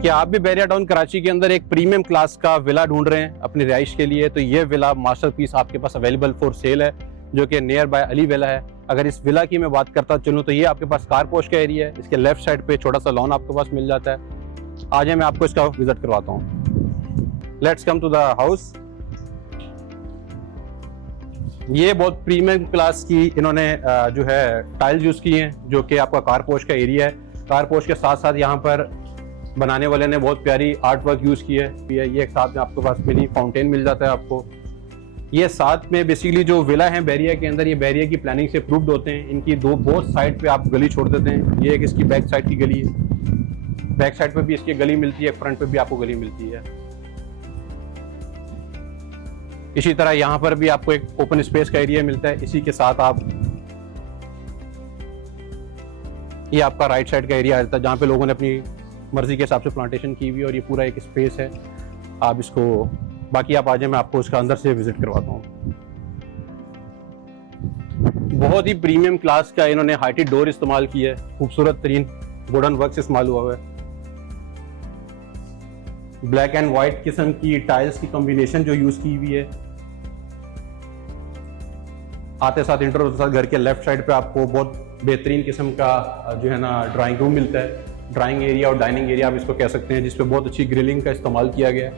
क्या आप भी बैरिया टाउन कराची के अंदर एक प्रीमियम क्लास का विला ढूंढ रहे हैं अपनी रिहाइश के लिए? तो ये विला मास्टरपीस आपके पास अवेलेबल फॉर सेल है, जो कि नियर बाय अली विला है। अगर इस विला की मैं बात करता चलूँ तो ये आपके पास कार पोश का एरिया है। इसके लेफ्ट साइड पे छोटा सा लॉन आपके पास मिल जाता है। आज मैं आपको इसका विजिट करवाता हूँ। Let's come to the house. ये बहुत प्रीमियम क्लास की इन्होंने जो है टाइल्स यूज की हैं, जो कि आपका कार पोश का एरिया है। कार पोश के साथ साथ यहाँ पर बनाने वाले ने बहुत प्यारी आर्ट वर्क यूज की है। ये एक साथ में आपके पास मिनी फाउंटेन मिल जाता है आपको। ये साथ में बेसिकली जो विला है बैरिया के अंदर, ये बैरिया की प्लानिंग से प्रूव्ड होते हैं। इनकी दो बोथ साइड पे आप गली छोड़ देते हैं। ये एक इसकी बैक साइड की गली है, बैक साइड पे भी इसकी गली मिलती है, फ्रंट पे भी आपको गली मिलती है। इसी तरह यहाँ पर भी आपको एक ओपन स्पेस का एरिया मिलता है। इसी के साथ आप ये आपका राइट साइड का एरिया आ जाता है, जहाँ पे लोगों ने अपनी मर्जी के हिसाब से प्लांटेशन की हुई है, और ये पूरा एक स्पेस है। आप इसको बाकी आप आ जाए, मैं आपको उसका अंदर से विजिट करवाता हूँ। बहुत ही प्रीमियम क्लास का इन्होंने हाइटेड डोर इस्तेमाल किया है। खूबसूरत तरीन वुडन वर्क से इस्तेमाल हुआ है। ब्लैक एंड व्हाइट किस्म की टाइल्स की कॉम्बिनेशन जो यूज की हुई है। आते साथ इंटर होते साथ घर के लेफ्ट साइड पे आपको बहुत बेहतरीन किस्म का जो है ना ड्राइंग रूम मिलता है। ड्राइंग एरिया और डाइनिंग एरिया आप इसको कह सकते हैं, जिसपे बहुत अच्छी ग्रिलिंग का इस्तेमाल किया गया है,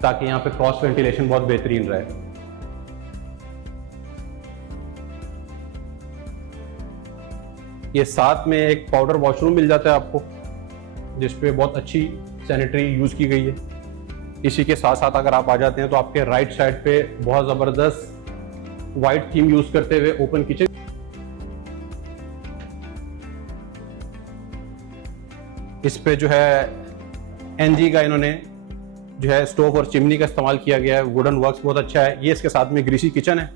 ताकि यहाँ पे क्रॉस वेंटिलेशन बहुत बेहतरीन रहे। ये साथ में एक पाउडर वॉशरूम मिल जाता है आपको, जिसपे बहुत अच्छी सैनिटरी यूज की गई है। इसी के साथ साथ अगर आप आ जाते हैं तो आपके राइट साइड पे बहुत जबरदस्त व्हाइट थीम यूज करते हुए ओपन किचन। इस पे जो है एनजी का इन्होंने जो है स्टोव और चिमनी का इस्तेमाल किया गया है। वुडन वर्क्स बहुत अच्छा है। ये इसके साथ में ग्रीसी किचन है,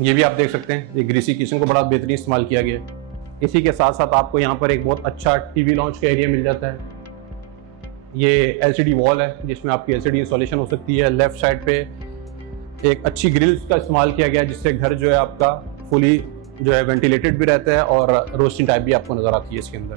ये भी आप देख सकते हैं। ये ग्रीसी किचन को बड़ा बेहतरीन इस्तेमाल किया गया है। इसी के साथ साथ आपको यहाँ पर एक बहुत अच्छा टीवी लॉन्च का एरिया मिल जाता है। ये एलसीडी वॉल है, जिसमें आपकी एलसीडी इंस्टॉलेशन हो सकती है। लेफ्ट साइड पे एक अच्छी ग्रिल्स का इस्तेमाल किया गया है, जिससे घर जो है आपका फुली जो है वेंटिलेटेड भी रहता है, और रोस्टिंग टाइप भी आपको नजर आती है इसके अंदर।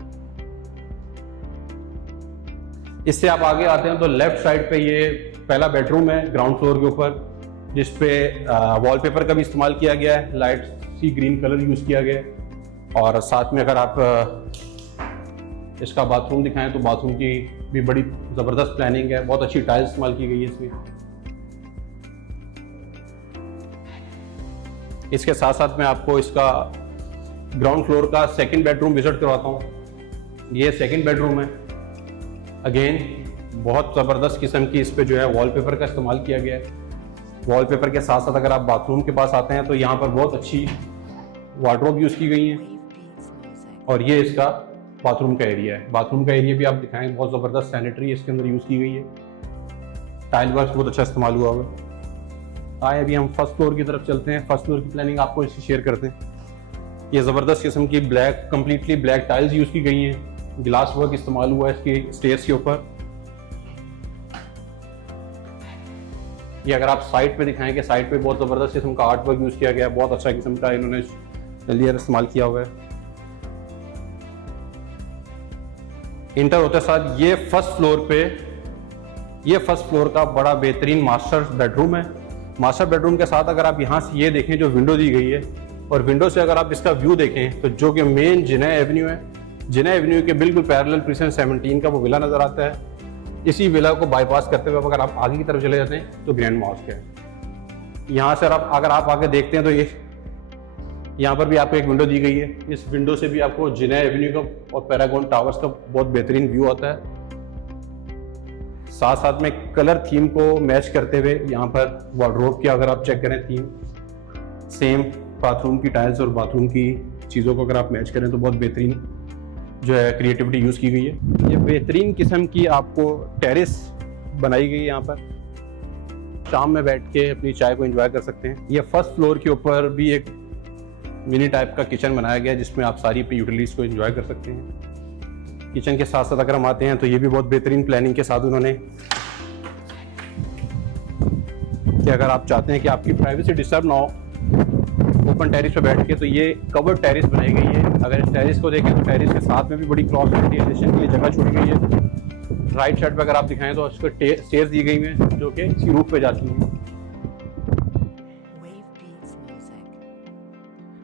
इससे आप आगे आते हैं तो लेफ्ट साइड पे ये पहला बेडरूम है ग्राउंड फ्लोर के ऊपर, जिसपे वॉलपेपर का भी इस्तेमाल किया गया है। लाइट सी ग्रीन कलर यूज किया गया है। और साथ में अगर आप इसका बाथरूम दिखाएं तो बाथरूम की भी बड़ी जबरदस्त प्लानिंग है। बहुत अच्छी टाइल्स इस्तेमाल की गई है इसमें। इसके साथ साथ मैं आपको इसका ग्राउंड फ्लोर का सेकंड बेडरूम विजिट करवाता हूँ। ये सेकंड बेडरूम है। अगेन बहुत ज़बरदस्त किस्म की इस पे जो है वॉलपेपर का इस्तेमाल किया गया है। वॉलपेपर के साथ साथ अगर आप बाथरूम के पास आते हैं तो यहाँ पर बहुत अच्छी वार्डरोब यूज़ की गई है। और ये इसका बाथरूम का एरिया है। बाथरूम का एरिया भी आप दिखाएं, बहुत ज़बरदस्त सैनिटरी इसके अंदर यूज़ की गई है। टाइल वर्क बहुत अच्छा इस्तेमाल हुआ है। आए अभी हम फर्स्ट फ्लोर की तरफ चलते हैं। फर्स्ट फ्लोर की प्लानिंग आपको इससे शेयर करते हैं। ये ज़बरदस्त किस्म की black completely black tiles use की गई हैं। ग्लास वर्क इस्तेमाल हुआ है इसकी स्टेयर्स के ऊपर। ये अगर आप साइड पे दिखाएं कि साइड पे बहुत ज़बरदस्त किस्म का आर्ट वर्क यूज़ किया गया है। बहुत अच्छा किस्म का इन्होंने लेयर इस्तेमाल किया हुआ है। इंटर होते साथ ये फर्स्ट फ्लोर का बड़ा बेहतरीन मास्टर बेडरूम है। मास्टर बेडरूम के साथ अगर आप यहाँ से ये देखें जो विंडो दी गई है, और विंडो से अगर आप इसका व्यू देखें तो जो कि मेन जिना एवेन्यू है, जिना एवेन्यू के बिल्कुल पैरेलल प्रीसेंट 17 का वो विला नजर आता है। इसी विला को बाईपास करते हुए अगर आप आगे की तरफ चले जाते हैं तो ग्रैंड मॉस्क है। यहाँ से अगर आप आगे देखते हैं तो ये यहाँ पर भी आपको एक विंडो दी गई है। इस विंडो से भी आपको जिना एवेन्यू का और पैरागॉन टावर्स का बहुत बेहतरीन व्यू आता है। साथ साथ में कलर थीम को मैच करते हुए यहाँ पर वार्डरोब की अगर आप चेक करें थीम, सेम बाथरूम की टाइल्स और बाथरूम की चीज़ों को अगर आप मैच करें तो बहुत बेहतरीन जो है क्रिएटिविटी यूज़ की गई है। ये बेहतरीन किस्म की आपको टेरेस बनाई गई है। यहाँ पर शाम में बैठ के अपनी चाय को एंजॉय कर सकते हैं। ये फर्स्ट फ्लोर के ऊपर भी एक मिनी टाइप का किचन बनाया गया है, जिसमें आप सारी अपनी यूटिलिटीज़ को एंजॉय कर सकते हैं। किचन के साथ साथ अगर हम आते हैं तो ये भी बहुत बेहतरीन प्लानिंग के साथ उन्होंने कि अगर आप चाहते हैं कि आपकी प्राइवेसी डिस्टर्ब ना हो ओपन टेरिस पे बैठ के, तो ये कवर्ड टेरिस बनाई गई है। अगर इस टेरिस को देखें तो टेरिस के साथ में भी बड़ी क्रॉस वेंटिलेशन के लिए जगह छोड़ी गई है। राइट साइड पे अगर आप दिखाएं तो इसको स्टेयर्स दी गई हैं जो कि इसकी रूफ पे जाती हैं।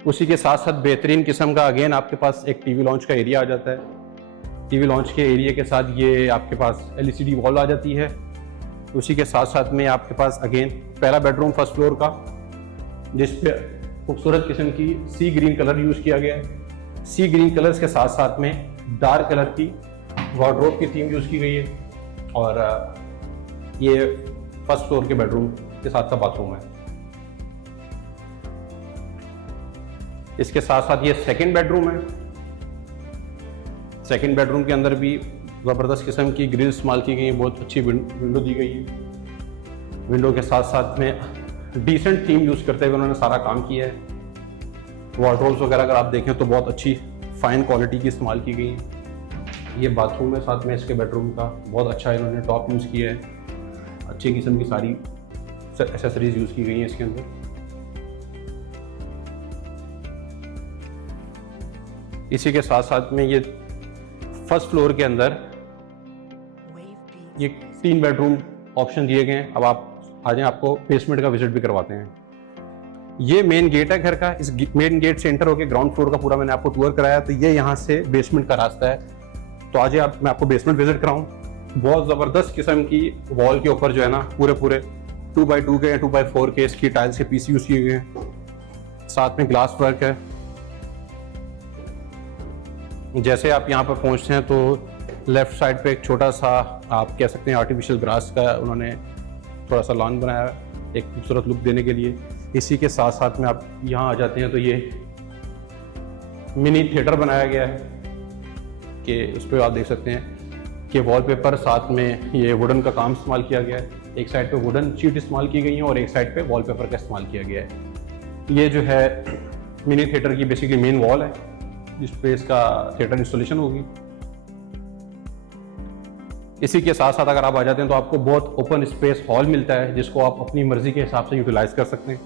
उसी के साथ साथ बेहतरीन किस्म का अगेन आपके पास एक टीवी लॉन्च का एरिया आ जाता है। टीवी लॉन्च के एरिया के साथ ये आपके पास LCD वॉल आ जाती है। उसी के साथ साथ में आपके पास अगेन पहला बेडरूम फर्स्ट फ्लोर का, जिस पे खूबसूरत किस्म की सी ग्रीन कलर यूज़ किया गया है। सी ग्रीन कलर्स के साथ साथ में डार्क कलर की वार्डरोब की थीम यूज़ की गई है। और ये फर्स्ट फ्लोर के बेडरूम के साथ का बाथरूम है। इसके साथ साथ ये सेकंड बेडरूम है। सेकंड बेडरूम के अंदर भी ज़बरदस्त किस्म की ग्रिल्स इस्तेमाल की गई हैं, बहुत अच्छी विंडो दी गई है। विंडो के साथ साथ में डिसेंट थीम यूज़ करते हुए उन्होंने सारा काम किया है। वार्डरोब्स वगैरह अगर आप देखें तो बहुत अच्छी फाइन क्वालिटी की इस्तेमाल की गई है। ये बाथरूम है साथ में इसके बेडरूम का, बहुत अच्छा इन्होंने टॉप यूज़ किया है। अच्छी किस्म की सारी एक्सेसरीज यूज़ की गई हैं इसके अंदर। इसी के साथ साथ में ये फर्स्ट फ्लोर के अंदर ये 3 बेडरूम ऑप्शन दिए गए हैं। अब आप आ जाएं, आपको बेसमेंट का विजिट भी करवाते हैं। ये मेन गेट है घर का। इस मेन गेट से एंटर होकर ग्राउंड फ्लोर का पूरा मैंने आपको टूर कराया, तो ये यहाँ से बेसमेंट का रास्ता है। तो आज आप मैं आपको बेसमेंट विजिट कराऊं। बहुत ज़बरदस्त किस्म की वॉल के ऊपर जो है ना पूरे 2x2 के 2x4 के इसकी टाइल्स के पीस यूज़ किए गए हैं। साथ में ग्लास वर्क है। जैसे आप यहाँ पर पहुँचते हैं तो लेफ्ट साइड पे एक छोटा सा आप कह सकते हैं आर्टिफिशियल ग्रास का उन्होंने थोड़ा सा लॉन बनाया है एक खूबसूरत लुक देने के लिए। इसी के साथ साथ में आप यहाँ आ जाते हैं तो ये मिनी थिएटर बनाया गया है कि उस पर आप देख सकते हैं कि वॉलपेपर साथ में ये वुडन का काम इस्तेमाल किया गया है। एक साइड पे वुडन शीट इस्तेमाल की गई है और एक साइड पे वॉलपेपर का इस्तेमाल किया गया है। ये जो है मिनी थिएटर की बेसिकली मेन वॉल है जिस पे इसका थिएटर इंस्टॉलेशन होगी। इसी के साथ साथ अगर आप आ जाते हैं तो आपको बहुत ओपन स्पेस हॉल मिलता है जिसको आप अपनी मर्जी के हिसाब से यूटिलाइज कर सकते हैं।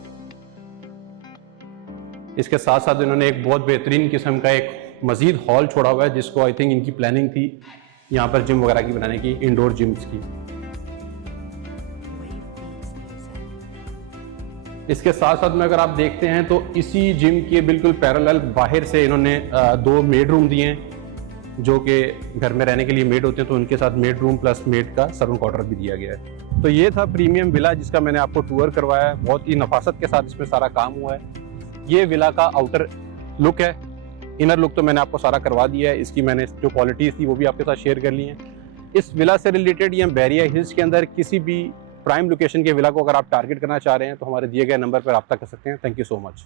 इसके साथ साथ इन्होंने एक बहुत बेहतरीन किस्म का एक मजीद हॉल छोड़ा हुआ है जिसको आई थिंक इनकी प्लानिंग थी यहाँ पर जिम वगैरह की बनाने की, इंडोर जिम्स की। इसके साथ साथ में अगर आप देखते हैं तो इसी जिम के बिल्कुल पैरेलल बाहर से इन्होंने 2 मेड रूम दिए हैं जो कि घर में रहने के लिए मेड होते हैं, तो उनके साथ मेड रूम प्लस मेड का सर्वेंट क्वार्टर भी दिया गया है। तो ये था प्रीमियम विला जिसका मैंने आपको टूर करवाया है। बहुत ही नफासत के साथ इसमें सारा काम हुआ है। ये विला का आउटर लुक है। इनर लुक तो मैंने आपको सारा करवा दिया है। इसकी मैंने जो क्वालिटीज़ थी वो भी आपके साथ शेयर कर ली हैं। इस विला से रिलेटेड या बैरिया हिल्स के अंदर किसी भी प्राइम लोकेशन के विला को अगर आप टारगेट करना चाह रहे हैं तो हमारे दिए गए नंबर पर रब्ता कर सकते हैं। Thank you so much.